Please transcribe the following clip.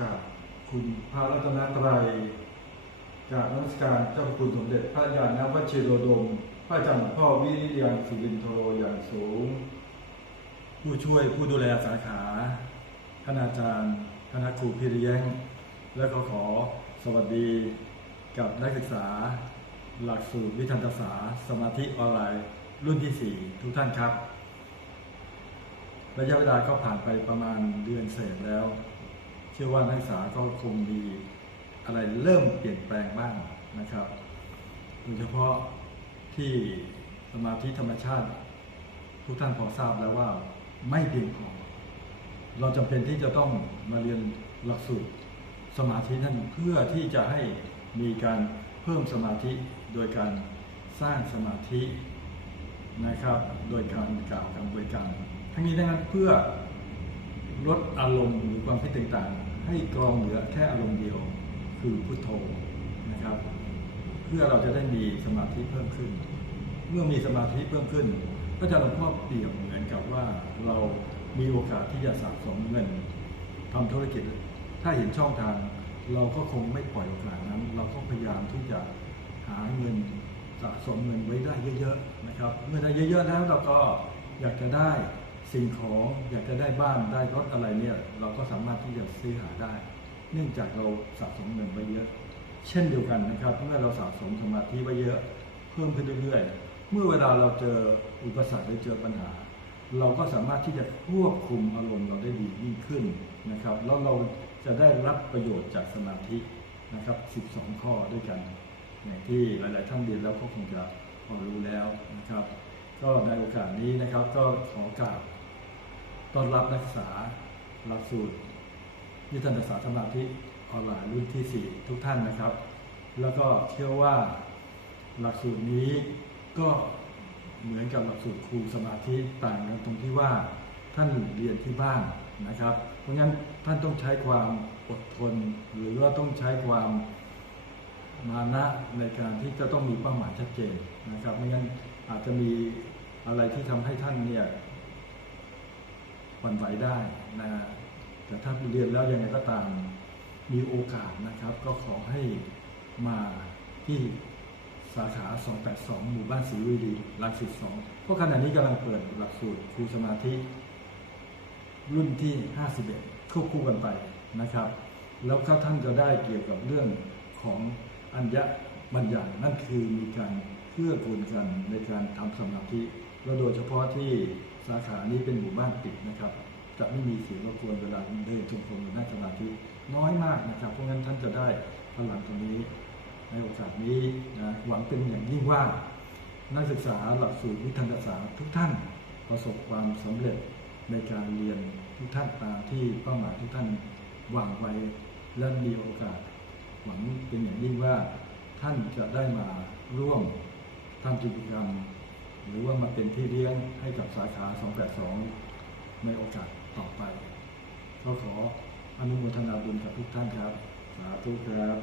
กราบคุณพระรัตนตรัยกราบนมัสการเจ้าคุณสมเด็จพระญาณวชิโรดม พระอาจารย์พ่อวิริยังสิรินโทอย่างสูง ผู้ช่วยผู้ดูแลสาขาคณาจารย์คณะครูพิริยง และก็ขอสวัสดีกับนักศึกษา หลักสูตรวิทันตศาสตร์สมาธิออนไลน์รุ่นที่ 4 ทุกท่านครับ ระยะเวลาก็ผ่านไปประมาณเดือนเศษแล้ว เชื่อว่านักศึกษาก็คงมีอะไรเริ่มเปลี่ยนแปลงบ้างนะครับโดยเฉพาะที่สมาธิธรรมชาติทุกท่านพอทราบแล้วว่าไม่เพียงพอเราจำเป็นที่จะต้องมาเรียนหลักสูตรสมาธินั่นเพื่อที่จะให้มีการเพิ่มสมาธิโดยการสร้างสมาธินะครับ โดยการกล่าวคำบริกรรมทั้งนี้ดังนั้นเพื่อ ลดอารมณ์หรือความคิดต่างๆ ให้กรองเหลือแค่อารมณ์เดียว คือพุทโธนะครับ เพื่อเราจะได้มีสมาธิเพิ่มขึ้น เมื่อมีสมาธิเพิ่มขึ้นพระอาจารย์หลวงพ่อเปรียบเหมือนกับว่าเรามีโอกาสที่จะสะสมเงินทำธุรกิจ ถ้าเห็นช่องทาง เราก็คงไม่ปล่อยโอกาสนั้น เราก็พยายามที่จะหาเงินสะสมเงินไว้ได้เยอะ ๆ นะครับ เมื่อได้เยอะ ๆ แล้วเราก็อยากจะได้ สิ่งของอยากจะได้บ้านได้รถอะไรเนี่ย เราก็สามารถที่จะซื้อหาได้ เนื่องจากเราสะสมเงินไว้เยอะ เช่นเดียวกันนะครับเมื่อเราสะสมสมาธิไว้เยอะ เพิ่มขึ้นเรื่อยๆ เมื่อเวลาเราเจออุปสรรคหรือเจอปัญหา เราก็สามารถที่จะควบคุมอารมณ์เราได้ดียิ่งขึ้นนะครับแล้วเราจะได้รับประโยชน์จากสมาธินะครับ 12 ข้อด้วยกัน อย่างที่หลาย ๆ ท่านเรียนแล้วก็คงจะพอรู้แล้วนะครับ ก็ในโอกาสนี้นะครับก็ขอกราบต้อนรับนักศึกษาหลักสูตรนิทันตศาสตร์สมาธิออนไลน์รุ่นที่ 4 ทุกท่านนะครับ แล้วก็เชื่อว่าหลักสูตรนี้ก็เหมือนกับหลักสูตรครูสมาธิต่างกันตรงที่ว่าท่านเรียนที่บ้านนะครับ เพราะงั้นท่านต้องใช้ความอดทน หรือว่าต้องใช้ความ มานะในการที่จะต้องมีเป้าหมายชัดเจนนะครับไม่งั้นอาจจะมีอะไรที่ทำให้ท่านเนี่ยหวั่นไหวได้นะแต่ถ้าเรียนแล้วยังไงก็ตามมีโอกาสนะครับ ก็ขอให้มาที่สาขา 282 หมู่บ้านศรีวิรีรังสิต2เพราะขณะนี้กำลังเปิดหลักสูตรครูสมาธิ รุ่นที่ 51 ควบคู่กันไปนะครับ แล้วก็ท่านจะได้เกี่ยวกับเรื่องของ อัญญบัญญัตินั่นคือมีการเพื่อกูลกันในการทำสมาธิแล้วโดยเฉพาะที่สาขานี้เป็นหมู่บ้านปิดนะครับ จะไม่มีเสียงรบกวนเวลาเดินจงกรมหรือนั่งสมาธิน้อยมากนะครับ เพราะงั้นท่านจะได้พลังตรงนี้ ในโอกาสนี้นะหวังเป็นอย่างยิ่งว่า นักศึกษาหลักสูตรวิทยาศาสตร์ทุกท่านประสบความสำเร็จในการเรียนทุกท่านตามที่เป้าหมายทุกท่านวางไว้และมีโอกาส หวังเป็นอย่างยิ่งว่าท่านจะได้มาร่วมทำกิจกรรม หรือว่ามาเป็นที่เลี้ยงให้กับสาขา 282 ในโอกาสต่อไป ก็ขออนุโมทนาบุญกับทุกท่านครับ สาธุครับ